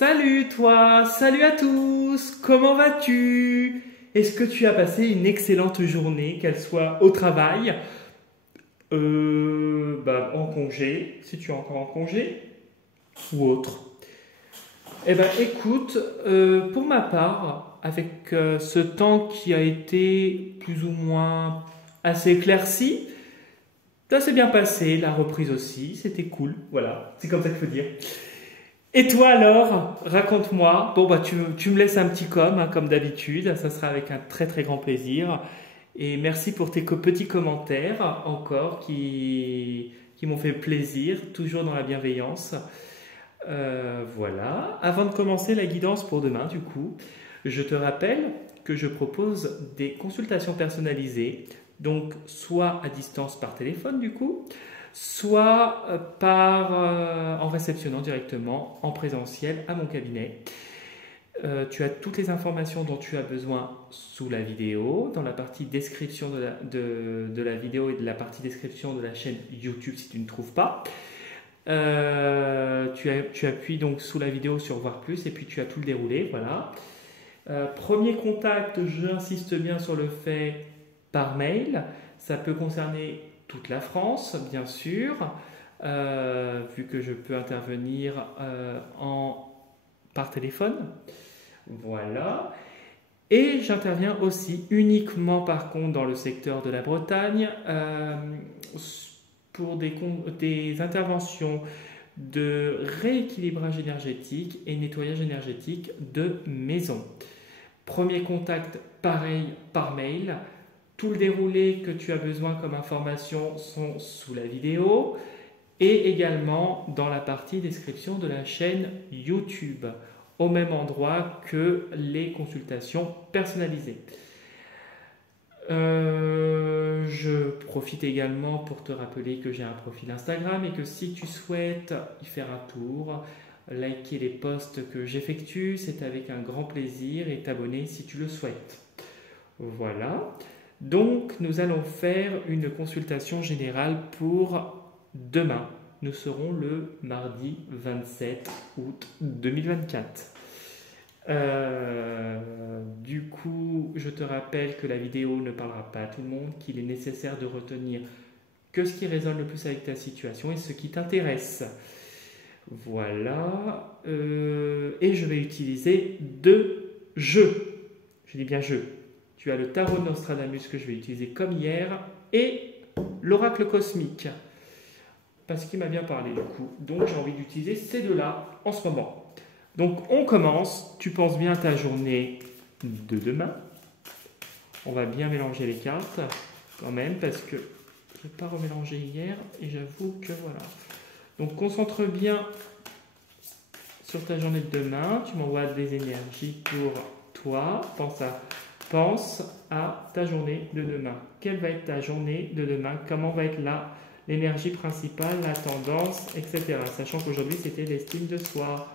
Salut toi, salut à tous, comment vas-tu? Est-ce que tu as passé une excellente journée, qu'elle soit au travail, en congé, si tu es encore en congé, ou autre? Eh ben écoute, pour ma part, avec ce temps qui a été plus ou moins assez éclairci, ça s'est bien passé, la reprise aussi, c'était cool, voilà, c'est comme ça qu'il faut dire. Et toi alors, raconte-moi. Bon, bah, tu me laisses un petit comme d'habitude. Ça sera avec un très très grand plaisir. Et merci pour tes petits commentaires encore qui m'ont fait plaisir, toujours dans la bienveillance. Voilà. Avant de commencer la guidance pour demain, du coup, je te rappelle que je propose des consultations personnalisées, donc soit à distance par téléphone, du coup, soit en réceptionnant directement en présentiel à mon cabinet. Tu as toutes les informations dont tu as besoin sous la vidéo, dans la partie description de la vidéo et de la partie description de la chaîne YouTube si tu ne trouves pas. Tu appuies donc sous la vidéo sur voir plus et puis tu as tout le déroulé. Voilà. Premier contact, j'insiste bien sur le fait par mail. Ça peut concerner toute la France, bien sûr, vu que je peux intervenir par téléphone. Voilà. Et j'interviens aussi uniquement, par contre, dans le secteur de la Bretagne, pour des interventions de rééquilibrage énergétique et nettoyage énergétique de maison. Premier contact, pareil, par mail. Tout le déroulé que tu as besoin comme information sont sous la vidéo et également dans la partie description de la chaîne YouTube, au même endroit que les consultations personnalisées. Je profite également pour te rappeler que j'ai un profil Instagram et que si tu souhaites y faire un tour, liker les posts que j'effectue, c'est avec un grand plaisir et t'abonner si tu le souhaites. Voilà. Donc, nous allons faire une consultation générale pour demain. Nous serons le mardi 27 août 2024. Du coup, je te rappelle que la vidéo ne parlera pas à tout le monde, qu'il est nécessaire de retenir que ce qui résonne le plus avec ta situation et ce qui t'intéresse. Voilà. Et je vais utiliser deux jeux. Je dis bien jeux. Tu as le tarot de Nostradamus que je vais utiliser comme hier et l'oracle cosmique. Parce qu'il m'a bien parlé du coup. Donc j'ai envie d'utiliser ces deux-là en ce moment. Donc on commence. Tu penses bien à ta journée de demain. On va bien mélanger les cartes quand même parce que je n'ai pas remélangé hier et j'avoue que voilà. Donc concentre bien sur ta journée de demain. Tu m'envoies des énergies pour toi. Pense à ta journée de demain. Quelle va être ta journée de demain? Comment va être l'énergie principale, la tendance, etc. Sachant qu'aujourd'hui, c'était l'estime de soi,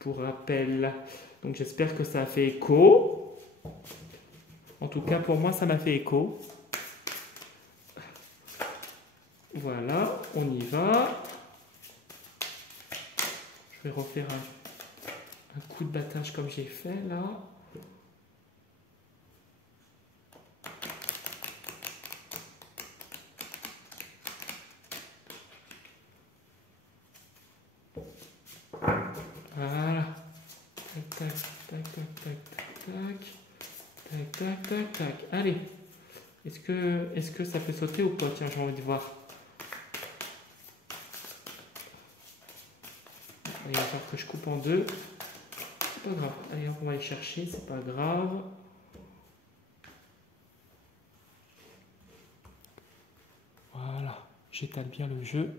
pour rappel. Donc, j'espère que ça a fait écho. En tout cas, pour moi, ça m'a fait écho. Voilà, on y va. Je vais refaire un coup de battage comme j'ai fait là. Voilà. Tac, tac, tac, tac, tac, tac, tac, tac, tac, tac. Allez. Est-ce que ça peut sauter ou pas? Tiens, j'ai envie de voir. Il va falloir que je coupe en deux. C'est pas grave. Allez, on va aller chercher, c'est pas grave. Voilà. J'étale bien le jeu.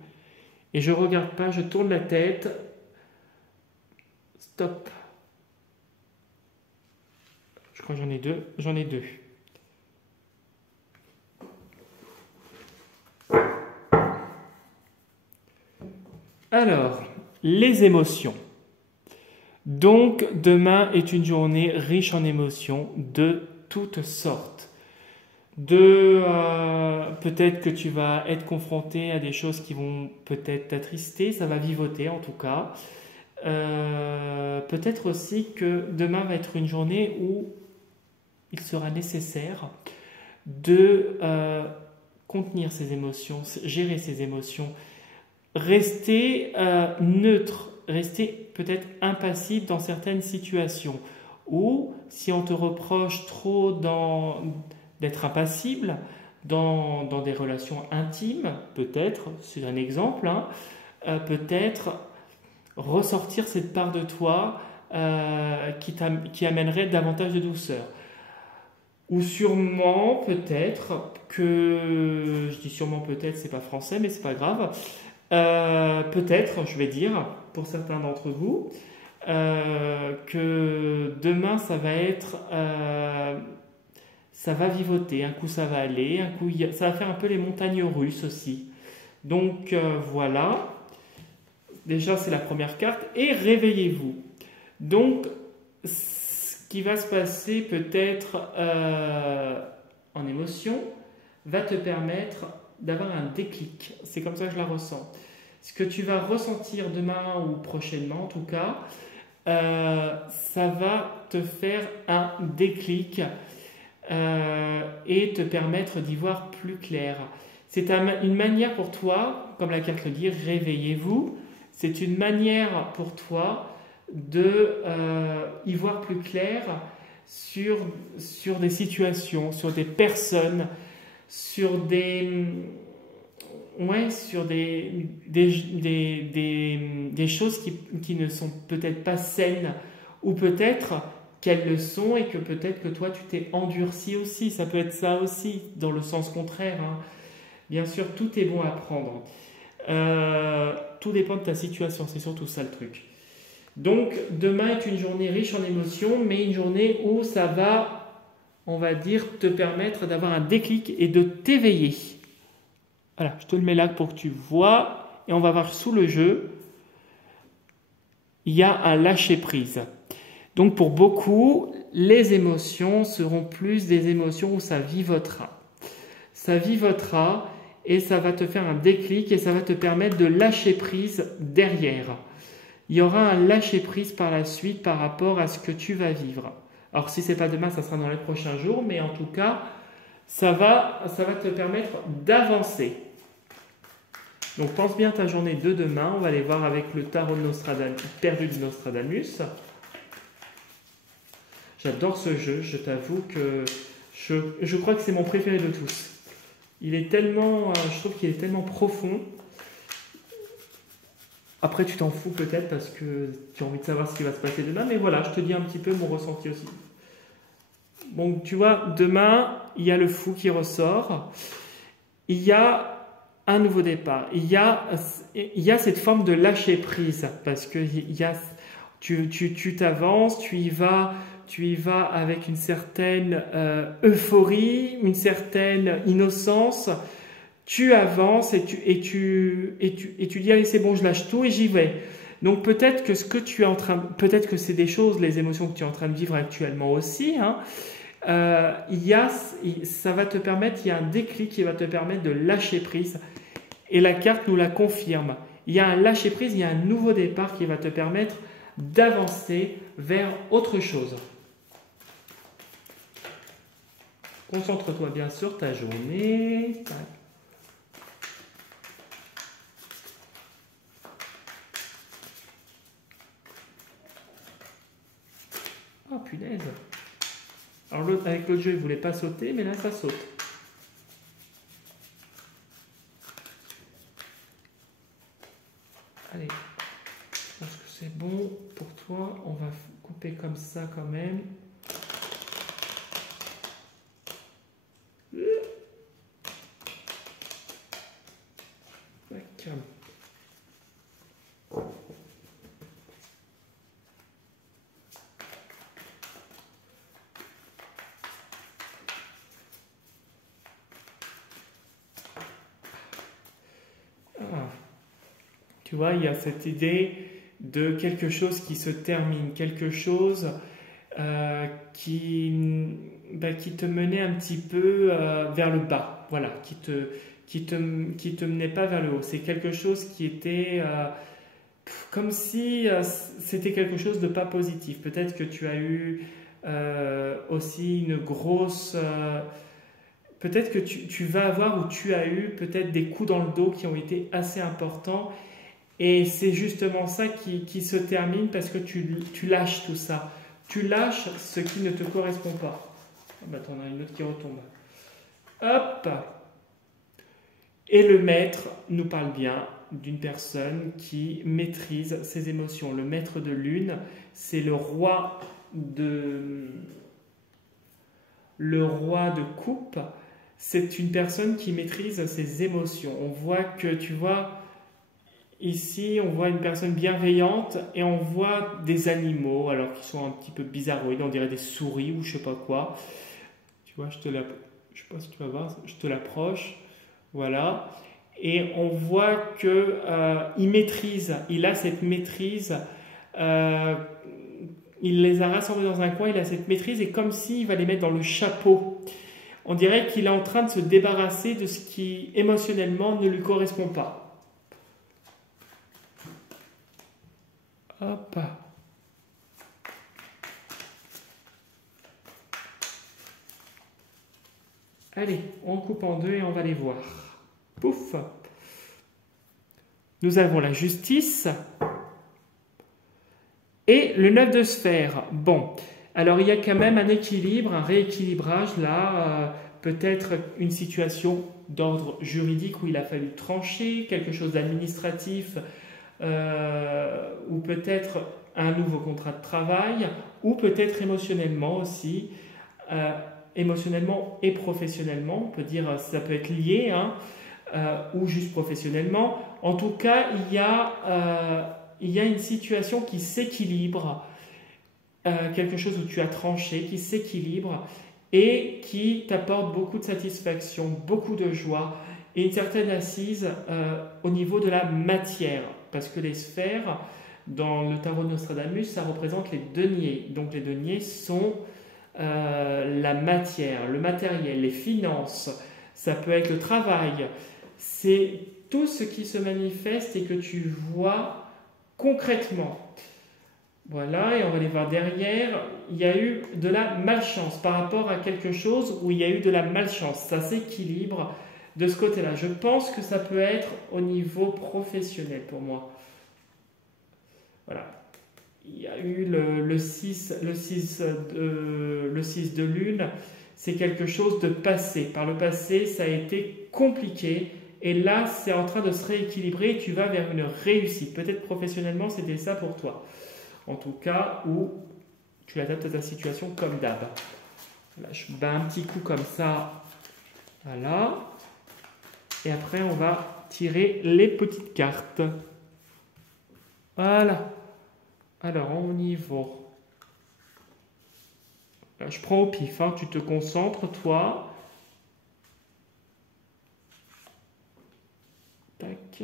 Et je regarde pas, je tourne la tête. Stop. Je crois que j'en ai deux. J'en ai deux. Alors, les émotions. Donc, demain est une journée riche en émotions de toutes sortes. Peut-être que tu vas être confronté à des choses qui vont peut-être t'attrister, ça va vivoter en tout cas. peut-être aussi que demain va être une journée où il sera nécessaire de contenir ses émotions, gérer ses émotions, rester neutre, rester peut-être impassible dans certaines situations. Ou si on te reproche trop d'être impassible dans des relations intimes, peut-être, c'est un exemple, hein, peut-être ressortir cette part de toi qui amènerait davantage de douceur. Ou sûrement, peut-être, je dis sûrement peut-être, c'est pas français, mais c'est pas grave, peut-être, je vais dire, pour certains d'entre vous, que demain ça va vivoter, un coup ça va aller, un coup ça va faire un peu les montagnes russes aussi. Donc voilà, déjà c'est la première carte, et réveillez-vous. Donc ce qui va se passer peut-être en émotion va te permettre d'avoir un déclic, c'est comme ça que je la ressens. Ce que tu vas ressentir demain ou prochainement en tout cas, ça va te faire un déclic et te permettre d'y voir plus clair. C'est une manière pour toi, comme la carte le dit, réveillez-vous, c'est une manière pour toi de y voir plus clair sur des situations, sur des personnes, sur des choses qui ne sont peut-être pas saines, ou peut-être qu'elles le sont et que peut-être que toi tu t'es endurci aussi, ça peut être ça aussi, dans le sens contraire, hein. Bien sûr, tout est bon à prendre. Tout dépend de ta situation, c'est surtout ça le truc. Donc, demain est une journée riche en émotions, mais une journée où ça va, on va dire, te permettre d'avoir un déclic et de t'éveiller. Voilà, je te le mets là pour que tu vois, et on va voir sous le jeu, il y a un lâcher-prise. Donc, pour beaucoup, les émotions seront plus des émotions où ça vivotera. Ça vivotera, et ça va te faire un déclic, et ça va te permettre de lâcher prise derrière. Il y aura un lâcher-prise par la suite par rapport à ce que tu vas vivre. Alors si ce n'est pas demain, ça sera dans les prochains jours, mais en tout cas, ça va te permettre d'avancer. Donc pense bien à ta journée de demain, on va aller voir avec le tarot de Nostradamus, perdu de Nostradamus. J'adore ce jeu, je t'avoue que je crois que c'est mon préféré de tous. Je trouve qu'il est tellement profond. Après, tu t'en fous peut-être parce que tu as envie de savoir ce qui va se passer demain. Mais voilà, je te dis un petit peu mon ressenti aussi. Bon, tu vois, demain, il y a le fou qui ressort. Il y a un nouveau départ. Il y a cette forme de lâcher prise. Parce que tu t'avances, tu y vas avec une certaine euphorie, une certaine innocence. Tu avances et tu dis allez c'est bon, je lâche tout et j'y vais. Donc peut-être que peut-être que c'est des choses, les émotions que tu es en train de vivre actuellement aussi, hein, ça va te permettre, il y a un déclic qui va te permettre de lâcher prise, et la carte nous la confirme. Il y a un lâcher prise, il y a un nouveau départ qui va te permettre d'avancer vers autre chose. Concentre-toi bien sur ta journée. Oh punaise. Alors avec l'autre jeu, il ne voulait pas sauter, mais là, ça saute. Allez, je pense que c'est bon pour toi. On va couper comme ça quand même. Tac. Tu vois, il y a cette idée de quelque chose qui se termine, quelque chose qui te menait un petit peu vers le bas, voilà, qui te menait pas vers le haut. C'est quelque chose qui était comme si c'était quelque chose de pas positif. Peut-être que tu as eu aussi une grosse... peut-être que tu vas avoir ou tu as eu peut-être des coups dans le dos qui ont été assez importants. Et c'est justement ça qui se termine parce que tu lâches tout ça. Tu lâches ce qui ne te correspond pas. Ah bah t'en as une autre qui retombe. Hop! Et le maître nous parle bien d'une personne qui maîtrise ses émotions. Le maître de lune, c'est le roi de coupe. C'est une personne qui maîtrise ses émotions. On voit que, tu vois, ici, on voit une personne bienveillante et on voit des animaux, alors qui sont un petit peu bizarroïdes, on dirait des souris ou je sais pas quoi. Tu vois, je sais pas si tu vas voir, je te l'approche. Voilà. Et on voit que il a cette maîtrise. Il les a rassemblés dans un coin, il a cette maîtrise, et comme s'il va les mettre dans le chapeau. On dirait qu'il est en train de se débarrasser de ce qui émotionnellement ne lui correspond pas. Hop. Allez, on coupe en deux et on va les voir. Pouf. Nous avons la justice et le 9 de sphère. Bon, alors il y a quand même un équilibre, un rééquilibrage là, peut-être une situation d'ordre juridique où il a fallu trancher, quelque chose d'administratif, ou peut-être un nouveau contrat de travail, ou peut-être émotionnellement aussi, émotionnellement et professionnellement, on peut dire ça peut être lié, hein, ou juste professionnellement. En tout cas, il y a une situation qui s'équilibre, quelque chose où tu as tranché, qui s'équilibre et qui t'apporte beaucoup de satisfaction, beaucoup de joie et une certaine assise au niveau de la matière. Parce que les sphères, dans le tarot de Nostradamus, ça représente les deniers. Donc les deniers sont la matière, le matériel, les finances, ça peut être le travail. C'est tout ce qui se manifeste et que tu vois concrètement. Voilà, et on va aller voir derrière, il y a eu de la malchance par rapport à quelque chose où il y a eu de la malchance. Ça s'équilibre de ce côté-là. Je pense que ça peut être au niveau professionnel pour moi. Voilà. Il y a eu le 6 de lune, c'est quelque chose de passé. Par le passé, ça a été compliqué. Et là, c'est en train de se rééquilibrer et tu vas vers une réussite. Peut-être professionnellement, c'était ça pour toi. En tout cas, où tu l'adaptes à ta situation comme d'hab. Là, je bats un petit coup comme ça. Voilà. Et après, on va tirer les petites cartes. Voilà. Alors, on y va. Là, je prends au pif. Hein. Tu te concentres, toi. Tac.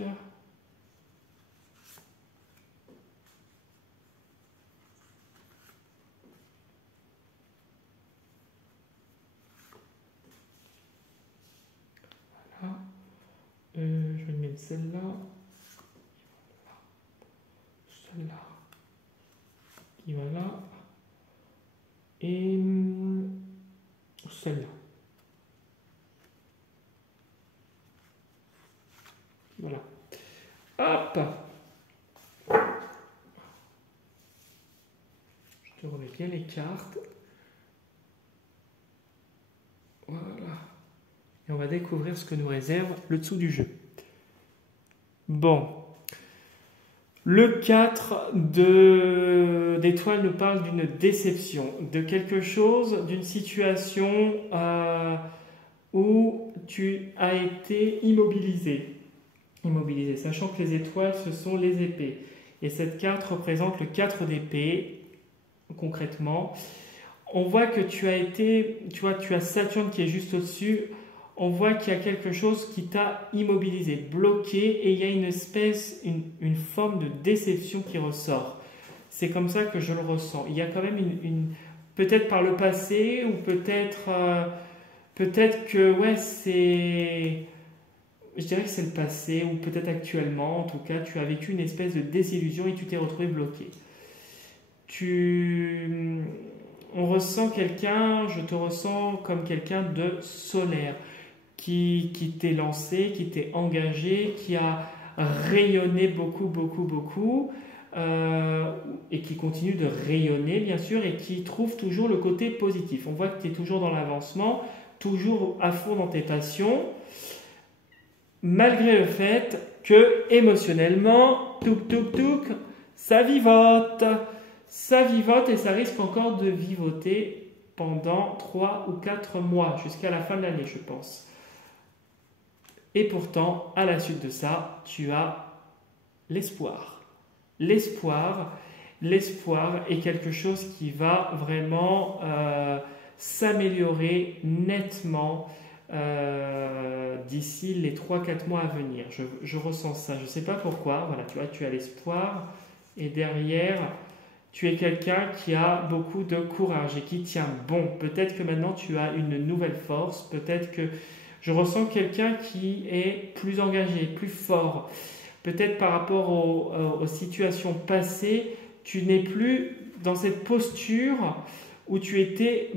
Voilà. Je vais mettre celle-là. Celle-là. Qui va là. Et celle-là. Voilà. Hop. Je te remets bien les cartes. Voilà. Et on va découvrir ce que nous réserve le dessous du jeu. Bon. Le 4 d'étoiles nous parle d'une déception, de quelque chose, d'une situation où tu as été immobilisé. Immobilisé, sachant que les étoiles, ce sont les épées. Et cette carte représente le 4 d'épée, concrètement. On voit que tu as été, tu vois, tu as Saturne qui est juste au-dessus. On voit qu'il y a quelque chose qui t'a immobilisé, bloqué, et il y a une espèce, une forme de déception qui ressort. C'est comme ça que je le ressens. Il y a quand même peut-être par le passé, ou peut-être que, ouais, c'est... je dirais que c'est le passé, ou peut-être actuellement, en tout cas, tu as vécu une espèce de désillusion et tu t'es retrouvé bloqué. On ressent quelqu'un, je te ressens comme quelqu'un de solaire, qui t'est lancé, qui t'est engagé, qui a rayonné beaucoup, beaucoup, beaucoup, et qui continue de rayonner, bien sûr, et qui trouve toujours le côté positif. On voit que tu es toujours dans l'avancement, toujours à fond dans tes passions, malgré le fait que, émotionnellement, ça vivote. Ça vivote et ça risque encore de vivoter pendant 3 ou 4 mois, jusqu'à la fin de l'année, je pense. Et pourtant, à la suite de ça, tu as l'espoir. L'espoir est quelque chose qui va vraiment s'améliorer nettement d'ici les 3-4 mois à venir. Je ressens ça, je ne sais pas pourquoi. Voilà, tu vois, tu as l'espoir et derrière, tu es quelqu'un qui a beaucoup de courage et qui tient bon. Peut-être que maintenant tu as une nouvelle force, peut-être que je ressens quelqu'un qui est plus engagé, plus fort. Peut-être par rapport aux situations passées, tu n'es plus dans cette posture où tu étais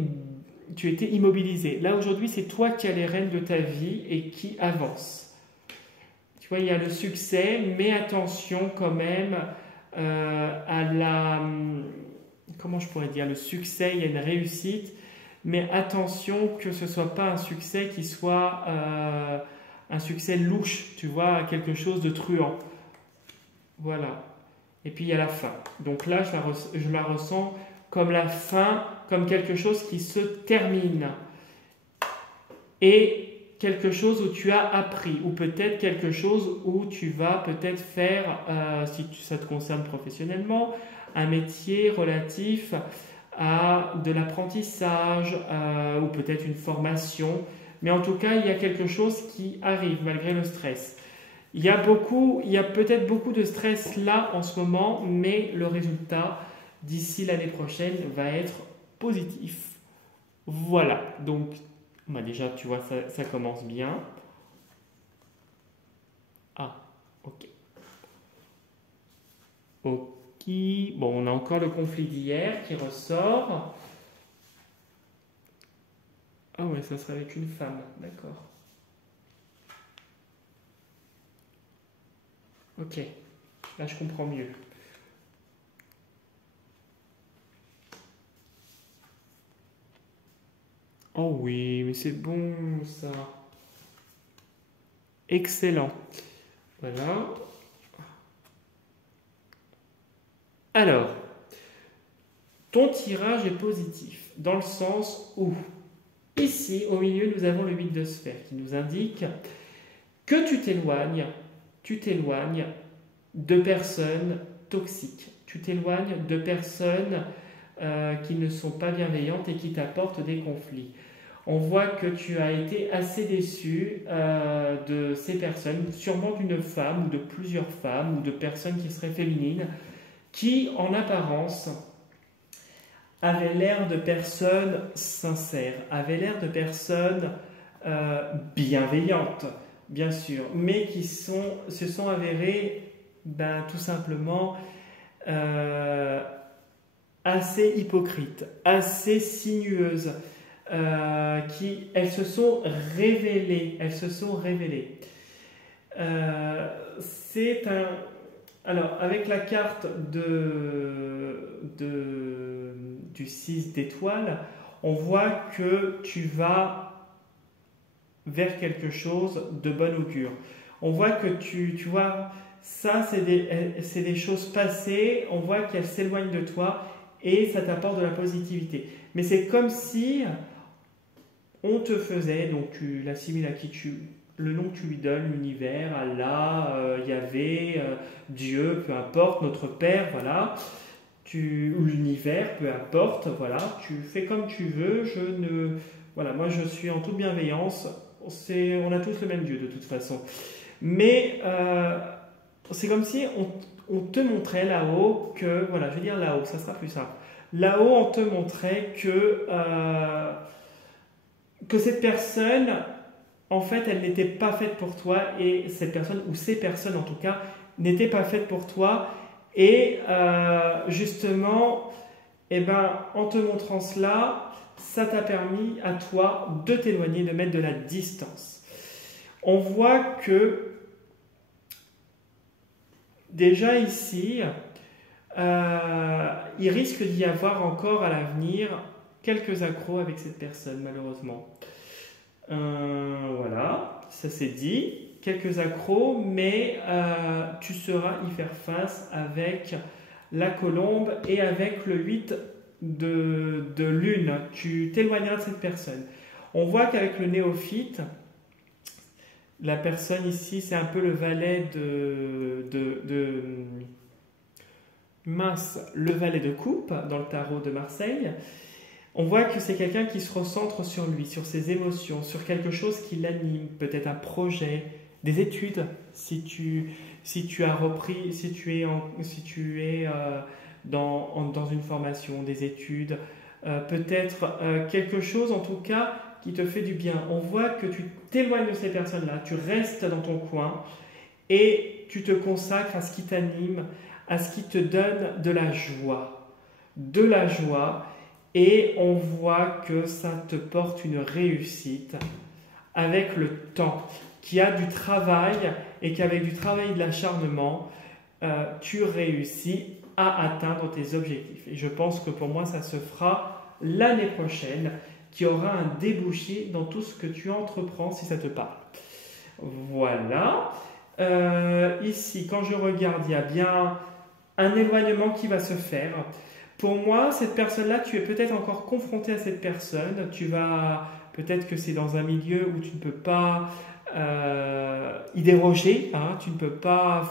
immobilisé. Là aujourd'hui, c'est toi qui as les rênes de ta vie et qui avance. Tu vois, il y a le succès, mais attention quand même comment je pourrais dire, le succès, il y a une réussite, mais attention que ce ne soit pas un succès qui soit un succès louche, tu vois, quelque chose de truand. Voilà. Et puis il y a la fin. Donc là, je la ressens comme la fin, comme quelque chose qui se termine. Et quelque chose où tu as appris, ou peut-être quelque chose où tu vas peut-être faire, si ça te concerne professionnellement, un métier relatif à de l'apprentissage, ou peut-être une formation. Mais en tout cas, il y a quelque chose qui arrive malgré le stress. Il y a peut-être beaucoup de stress là en ce moment, mais le résultat d'ici l'année prochaine va être positif. Voilà, donc déjà tu vois ça commence bien. Ah, ok. Ok, bon on a encore le conflit d'hier qui ressort. Ah ouais, ça serait avec une femme, d'accord. Ok, là je comprends mieux. Oh oui, mais c'est bon ça. Excellent. Voilà. Alors, ton tirage est positif dans le sens où, ici, au milieu, nous avons le 8 de sphère qui nous indique que tu t'éloignes de personnes toxiques. Tu t'éloignes de personnes qui ne sont pas bienveillantes et qui t'apportent des conflits. On voit que tu as été assez déçu de ces personnes, sûrement d'une femme ou de plusieurs femmes ou de personnes qui seraient féminines, qui en apparence avaient l'air de personnes sincères, avaient l'air de personnes bienveillantes, bien sûr, mais qui se sont avérées tout simplement assez hypocrites, assez sinueuses. Elles se sont révélées. Alors, avec la carte du 6 d'étoiles, on voit que tu vas vers quelque chose de bon augure. On voit que tu vois, ça c'est des choses passées, on voit qu'elles s'éloignent de toi et ça t'apporte de la positivité. Mais c'est comme si on te faisait, donc tu l'assimiles à le nom que tu lui donnes, l'univers, Allah, Yahvé, Dieu, peu importe, notre Père, voilà, ou l'univers, peu importe, voilà, tu fais comme tu veux, voilà, moi je suis en toute bienveillance, on a tous le même Dieu de toute façon. Mais c'est comme si on te montrait là-haut que, voilà, je vais dire là-haut, ça sera plus simple. Là-haut, on te montrait que cette personne, en fait, elle n'était pas faite pour toi et cette personne, ou ces personnes en tout cas, n'étaient pas faites pour toi. Et justement, eh ben, en te montrant cela, ça t'a permis à toi de t'éloigner, de mettre de la distance. On voit que déjà ici, il risque d'y avoir encore à l'avenir quelques accros avec cette personne, malheureusement. Voilà, ça c'est dit. Quelques accros, mais tu sauras y faire face avec la colombe et avec le 8 de lune. Tu t'éloigneras de cette personne. On voit qu'avec le néophyte, la personne ici, c'est un peu le valet le valet de coupe dans le tarot de Marseille. On voit que c'est quelqu'un qui se recentre sur lui, sur ses émotions, sur quelque chose qui l'anime, peut-être un projet, des études, si tu as repris, si tu es dans une formation, des études, peut-être quelque chose en tout cas qui te fait du bien. On voit que tu t'éloignes de ces personnes-là, tu restes dans ton coin et tu te consacres à ce qui t'anime, à ce qui te donne de la joie. De la joie, et on voit que ça te porte une réussite avec le temps, qui a du travail et qu'avec du travail et de l'acharnement, tu réussis à atteindre tes objectifs. Et je pense que pour moi, ça se fera l'année prochaine, qui aura un débouché dans tout ce que tu entreprends si ça te parle. Voilà. Ici, quand je regarde, il y a bien un éloignement qui va se faire. Pour moi, cette personne-là, tu es peut-être encore confronté à cette personne. Peut-être que c'est dans un milieu où tu ne peux pas y déroger. Hein, tu ne peux pas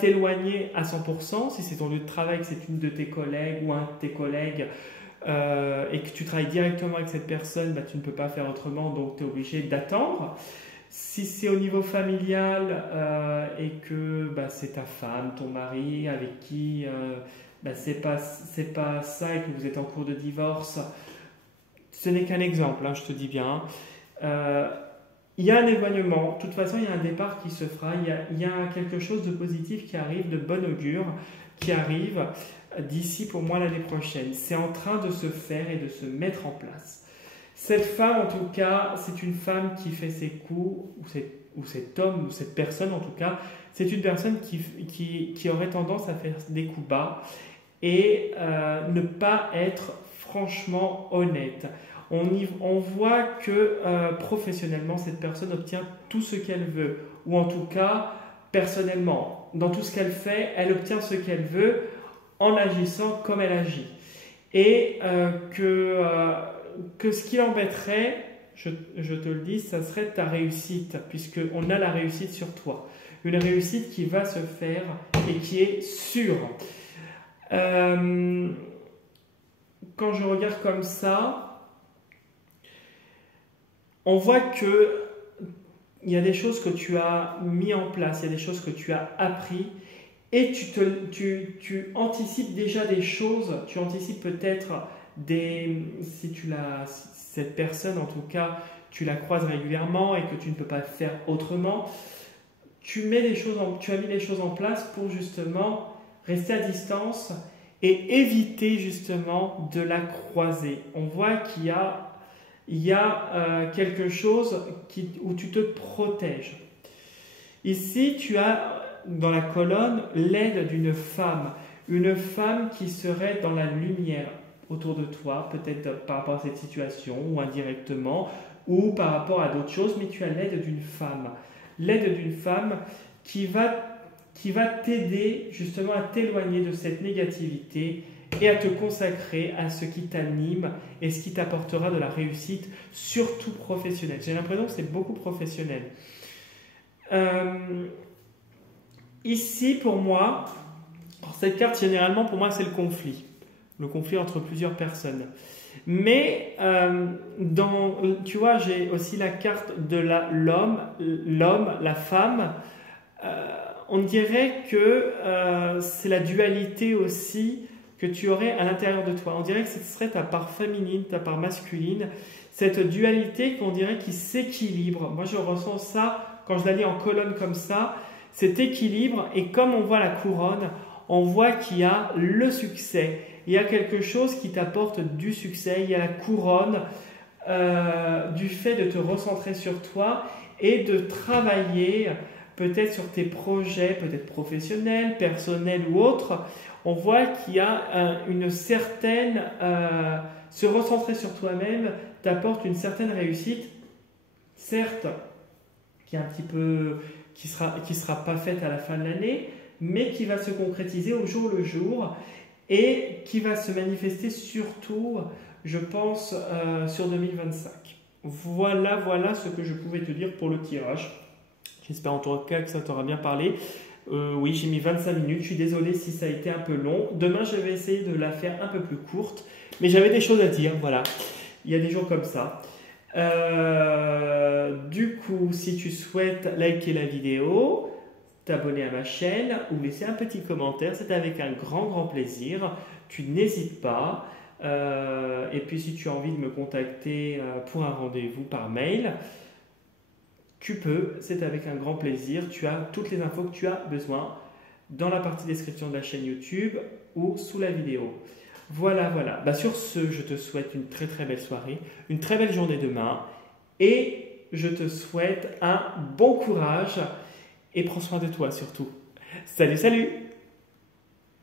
t'éloigner à 100%. Si c'est ton lieu de travail, que c'est une de tes collègues ou un de tes collègues et que tu travailles directement avec cette personne, tu ne peux pas faire autrement, donc tu es obligé d'attendre. Si c'est au niveau familial et que c'est ta femme, ton mari, avec qui c'est pas ça et que vous êtes en cours de divorce, ce n'est qu'un exemple, hein, je te dis bien. Il y a un éloignement, de toute façon il y a un départ qui se fera, il y a quelque chose de positif qui arrive, de bon augure, qui arrive d'ici pour moi l'année prochaine. C'est en train de se faire et de se mettre en place. Cette femme en tout cas, c'est une femme qui fait ses coups, ou cet homme, ou cette personne en tout cas, c'est une personne qui aurait tendance à faire des coups bas et ne pas être franchement honnête. On voit que professionnellement, cette personne obtient tout ce qu'elle veut, ou en tout cas, personnellement, dans tout ce qu'elle fait, elle obtient ce qu'elle veut en agissant comme elle agit. Et que ce qui l'embêterait, je te le dis, ça serait ta réussite, puisqu'on a la réussite sur toi. Une réussite qui va se faire et qui est sûre. Quand je regarde comme ça, on voit que il y a des choses que tu as mis en place, il y a des choses que tu as appris et tu anticipes déjà des choses, tu anticipes peut-être cette personne en tout cas, tu la croises régulièrement et que tu ne peux pas faire autrement, tu as mis les choses en place pour justement rester à distance et éviter justement de la croiser. On voit qu'il y a quelque chose où tu te protèges. Ici, tu as dans la colonne l'aide d'une femme, une femme qui serait dans la lumière autour de toi, peut-être par rapport à cette situation ou indirectement, ou par rapport à d'autres choses, mais tu as l'aide d'une femme. L'aide d'une femme qui va t'aider justement à t'éloigner de cette négativité et à te consacrer à ce qui t'anime et ce qui t'apportera de la réussite, surtout professionnelle. J'ai l'impression que c'est beaucoup professionnel. Ici, pour moi, cette carte, généralement, pour moi, c'est le conflit entre plusieurs personnes. Mais, tu vois, j'ai aussi la carte de l'homme, la femme. On dirait que c'est la dualité aussi que tu aurais à l'intérieur de toi. On dirait que ce serait ta part féminine, ta part masculine, cette dualité qu'on dirait qui s'équilibre. Moi, je ressens ça quand je la lis en colonne comme ça, cet équilibre. Et comme on voit la couronne, on voit qu'il y a le succès. Il y a quelque chose qui t'apporte du succès. Il y a la couronne du fait de te recentrer sur toi et de travailler peut-être sur tes projets, peut-être professionnels, personnels ou autres. On voit qu'il y a une certaine... se recentrer sur toi-même t'apporte une certaine réussite, certes, qui est un petit peu... qui sera pas faite à la fin de l'année, mais qui va se concrétiser au jour le jour et qui va se manifester surtout, je pense, sur 2025. Voilà ce que je pouvais te dire pour le tirage. J'espère en tout cas que ça t'aura bien parlé. Oui, j'ai mis 25 minutes. Je suis désolé si ça a été un peu long. Demain, je vais essayer de la faire un peu plus courte. Mais j'avais des choses à dire, voilà. Il y a des jours comme ça. Du coup, si tu souhaites liker la vidéo, t'abonner à ma chaîne ou laisser un petit commentaire, c'est avec un grand plaisir. Tu n'hésites pas. Et puis, si tu as envie de me contacter pour un rendez-vous par mail, tu peux, c'est avec un grand plaisir. Tu as toutes les infos que tu as besoin dans la partie description de la chaîne YouTube ou sous la vidéo. Voilà. Bah, sur ce, je te souhaite une très belle soirée, une très belle journée demain et je te souhaite un bon courage et prends soin de toi surtout. Salut